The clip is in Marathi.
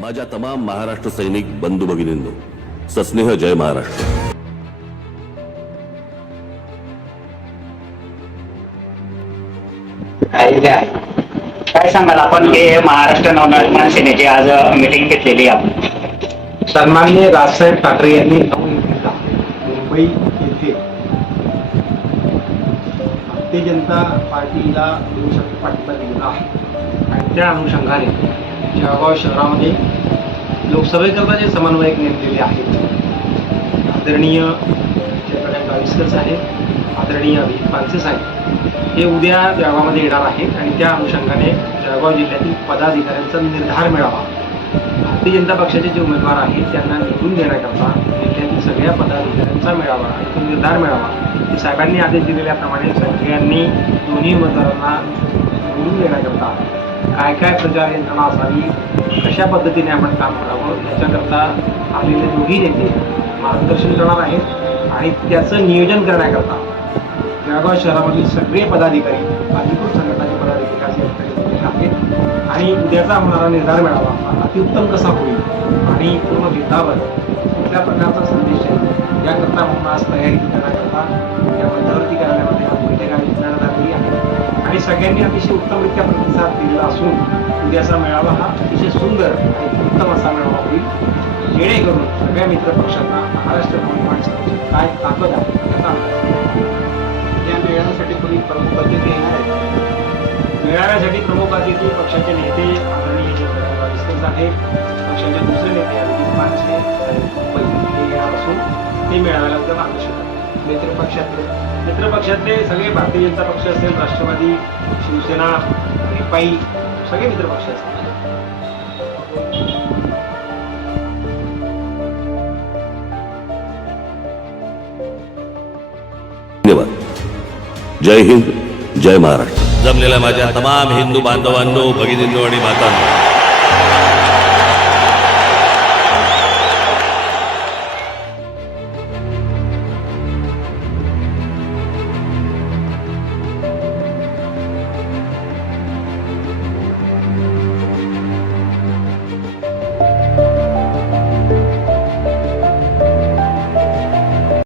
माझ्या तमाम महाराष्ट्र सैनिक बंधू भगिनींनो, सस्नेह जय महाराष्ट्र. काय सांगाल आपण हे महाराष्ट्र नवनिर्माण सेनेची आज मीटिंग घेतलेली आहे. सन्माननीय राजसाहेब ठाकरे यांनी मुंबई येथे भारतीय जनता पार्टीला निवडणुकीसाठी पाठिंबा दिलेला आहे आणि त्या अनुषंगाने जळगाव शहरामध्ये लोकसभेकरता जे समन्वयक नेमलेले आहेत, आदरणीय जयप्रकाश गाविस्कर साहेब, आदरणीय अभिजित पानसे साहेब, हे उद्या जळगावमध्ये येणार आहेत आणि त्या अनुषंगाने जळगाव जिल्ह्यातील पदाधिकाऱ्यांचा निर्धार मिळावा. भारतीय जनता पक्षाचे जे उमेदवार आहेत त्यांना निवडून देण्याकरता जिल्ह्यातील सगळ्या पदाधिकाऱ्यांचा मेळावा आणि तो निर्धार मिळावा. की साहेबांनी आदेश दिलेल्याप्रमाणे सगळ्यांनी दोन्ही उमेदवारांना निवडून देण्याकरता काय काय प्रचार यंत्रणा असावी, कशा पद्धतीने आपण काम करावं याच्याकरता आलेले दोन्ही नेते मार्गदर्शन करणार आहेत आणि त्याचं नियोजन करण्याकरता जळगाव शहरामधील सगळे पदाधिकारी, अधिकृत संघटनाचे पदाधिकारी आहेत आणि उद्याचा होणारा निर्धार मेळावा अतिउत्तम कसा होईल आणि पूर्ण जिल्हाभर कुठल्या प्रकारचा संदेश आहे याकरता म्हणून आज तयारी करण्याकरता या मध्यवर्ती कार्यालयामध्ये आज बैठक आयोजित करण्यात आलेली आहे आणि सगळ्यांनी अतिशय उत्तमरित्या प्रतिसाद दिलेला असून उद्याचा मेळावा हा अतिशय सुंदर आणि उत्तम असा मेळावा होईल, जेणेकरून सगळ्या मित्र पक्षांना महाराष्ट्र नवनिर्माण सेनेची काय ताकद आहे याचा या मेळाव्यासाठी कोणी प्रमुख अतिथी येणार आहेत. मेळाव्यासाठी प्रमुख अतिथी पक्षाचे नेते आदरणीय जयप्रकाश गाविस्कर साहेब, पक्षाचे दुसरे नेते अभिजित पानसे साहेब हे येणार असून ते मेळाव्याला उद्या मार्गदर्शन करतात. मित्रपक्षातले सगळे भारतीय जनता पक्ष असेल, राष्ट्रवादी, शिवसेना, रिपाई, सगळे मित्रपक्ष असतील. धन्यवाद. जय हिंद, जय महाराष्ट्र. जमलेल्या माझ्या तमाम हिंदू बांधवांनो, भगिनींनो आणि मातांनो,